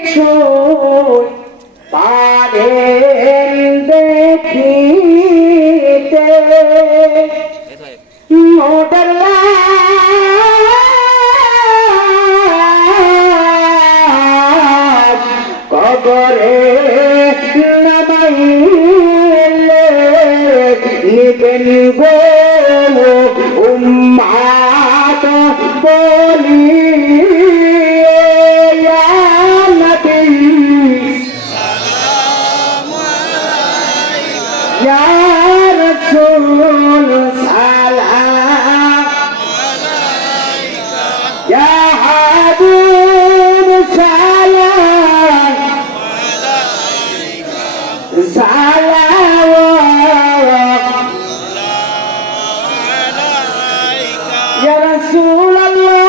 কিছুই পারেন দেখিতে মোডলা কবরে নামাইলে নিবেন গো উম্মাত বলি Ya Rasul salam Ya Habib salam salawat Ya Rasulullah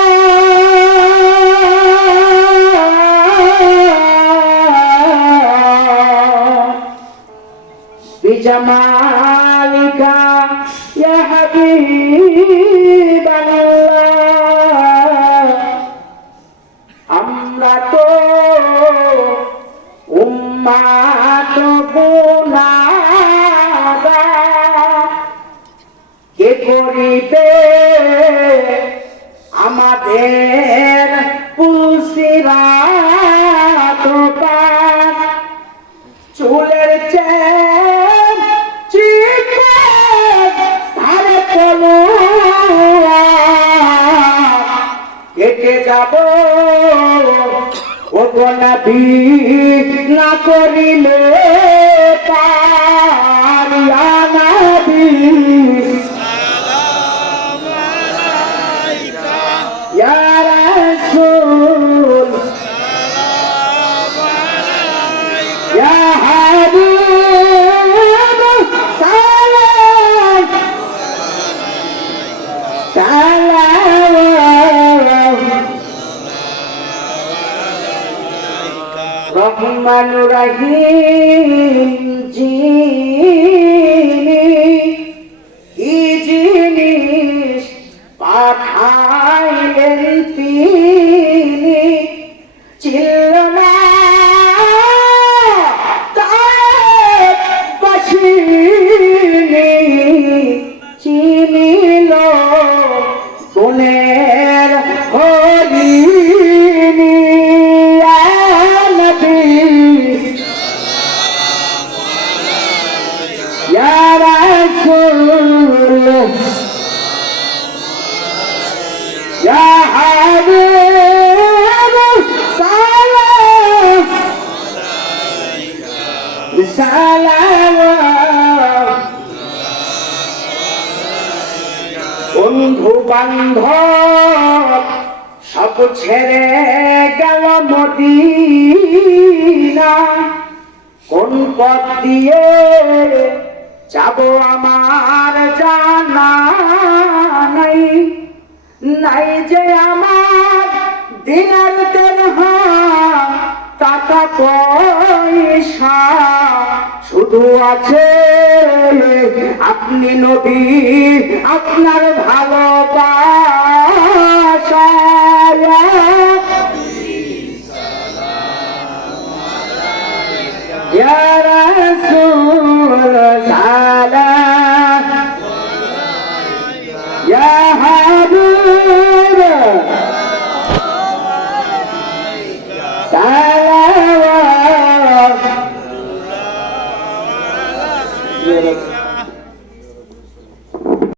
بجمالك يا حبيب الله আমরা তো উম্মাত গুনাহগার কে করিবে আমাদের পুলসিরাত পার চুলের চেন চিকন ধারে তলোয়া কেটে যাব ও গো নবী না করিলে পারিয়া নবী সালাম আলাইকা ইয়া রাসূল সালাম আলাইকা ইয়া হাবিব সালাম সালাম রহমান রহিম যিনি কি জিনিস পাঠাইলেন তিনি ছিল না চিনিল গুণের হরিণী নবী ইয়া রাসূল ইয়া হাবিব সালাম সালাম বন্ধু বান্ধব সব ছেড়ে গেল মদিনা কোন পথ দিয়ে যাব আমার জানা নাই নাই যে আমার দিনার দিরহাম টাকা পয়সা শুধু আছে আপনি নবী আপনার ভালোবাসা ইয়া রাসূল সালাম ইয়া হাবিব সালাম